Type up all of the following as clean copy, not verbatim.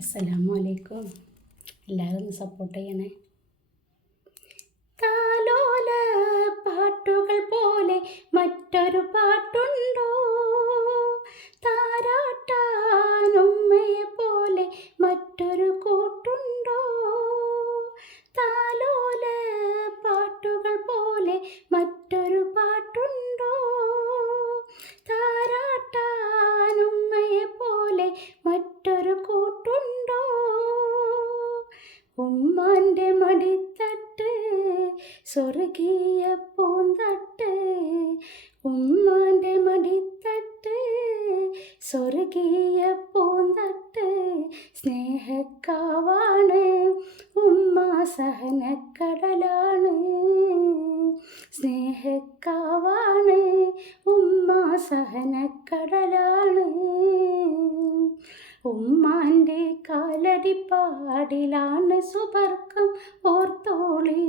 അസ്സലാമു അലൈക്കും. എല്ലാവരും ഒന്ന് സപ്പോർട്ട് ചെയ്യണേ. താലോല പാട്ടുകൾ പോലെ മറ്റൊരു പാട്ടുണ്ടോ? താരാട്ടാനുമ്മയെ പോലെ മറ്റൊരു കൂട്ടുണ്ടോ? താലോല പാട്ടുകൾ പോലെ മറ്റൊരു പാട്ടുണ്ടോ? താരാട്ടാനുമ്മയെ പോലെ മറ്റൊരു കൂട്ടുണ്ടോ? ഉമ്മാൻ്റെ മടിത്തട്ട് സ്വർഗീയ പൂന്തട്ട്, ഉമ്മാൻ്റെ മടിത്തട്ട് സ്വർഗീയ പൂന്തട്ട്. സ്നേഹക്കാവാണ് ഉമ്മ, സഹനക്കടലാണ്. സ്നേഹക്കാവാണ് ഉമ്മ, സഹനക്കടലാണ്. ഉമ്മാൻ്റെ കാലടിപ്പാടിലാണ് സുബർക്കം ഓർത്തോളി.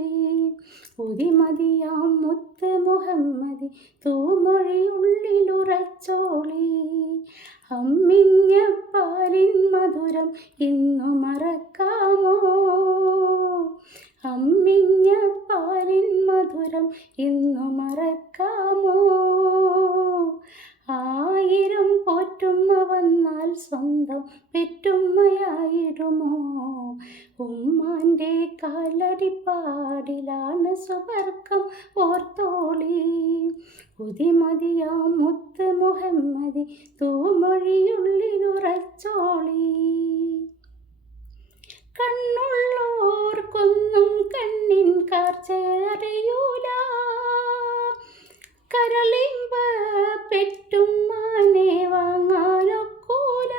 ഉതിമതിയാം മുത്ത് മുഹമ്മദി തൂമൊഴി ഉള്ളിലുറച്ചോളി. അമ്മിഞ്ഞ പാലിൻ മധുരം ഇന്നു മറക്കാമോ? അമ്മിഞ്ഞ പാലിൻ മധുരം ഇന്നു മറക്കാമോ? ആയിരം പോറ്റുമ്മ വന്നാൽ സ്വന്തം പെറ്റുമ്മയായിടുമോ? ഉമ്മാൻ്റെ കാലടിപ്പാടിലാണ് സുബർക്കം ഓർത്തോളി. ഉതിമതിയാം മുത്ത് മുഹമ്മദി തൂമൊഴിയുള്ളിലുറച്ചോളി. കണ്ണുള്ളോർക്കൊന്നും കണ്ണിൻ കാർച്ചയറിയൂല, കരളിമ്പ പെറ്റുമ്മാനെ വാങ്ങാനൊക്കൂല.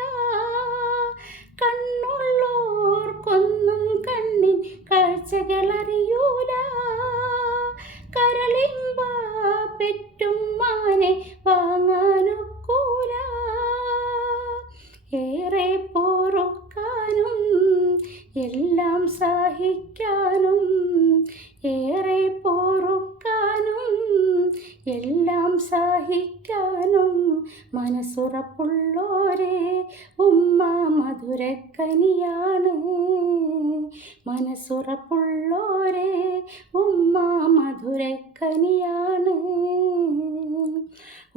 കണ്ണുള്ളോർക്കൊന്നും കണ്ണിൻ കാഴ്ചകളറിയൂല, കരളിമ്പ പെറ്റുമ്മാനെ വാങ്ങാനൊക്കൂല. ഏറെ പൊറുക്കാനും എല്ലാം സഹിക്കാനും, ഏറെ പൊറുക്കാനും എല്ലാം സഹിക്കാനും മനസ്സുറപ്പുള്ളോരെ ഉമ്മ മധുരക്കനിയാണ്. മനസ്സുറപ്പുള്ളോരെ ഉമ്മ മധുരക്കനിയാണ്.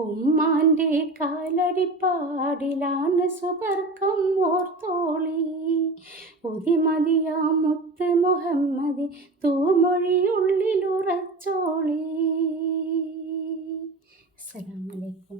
ഉമ്മാൻ്റെ കാലടിപ്പാടിലാണ് സുബർക്കം ഓർത്തോളി. ഉതിമതിയാം മുത്ത് മുഹമ്മദി തൂമൊഴിയുള്ളിലുറച്ചോളി. അസ്സലാമു അലൈക്കും.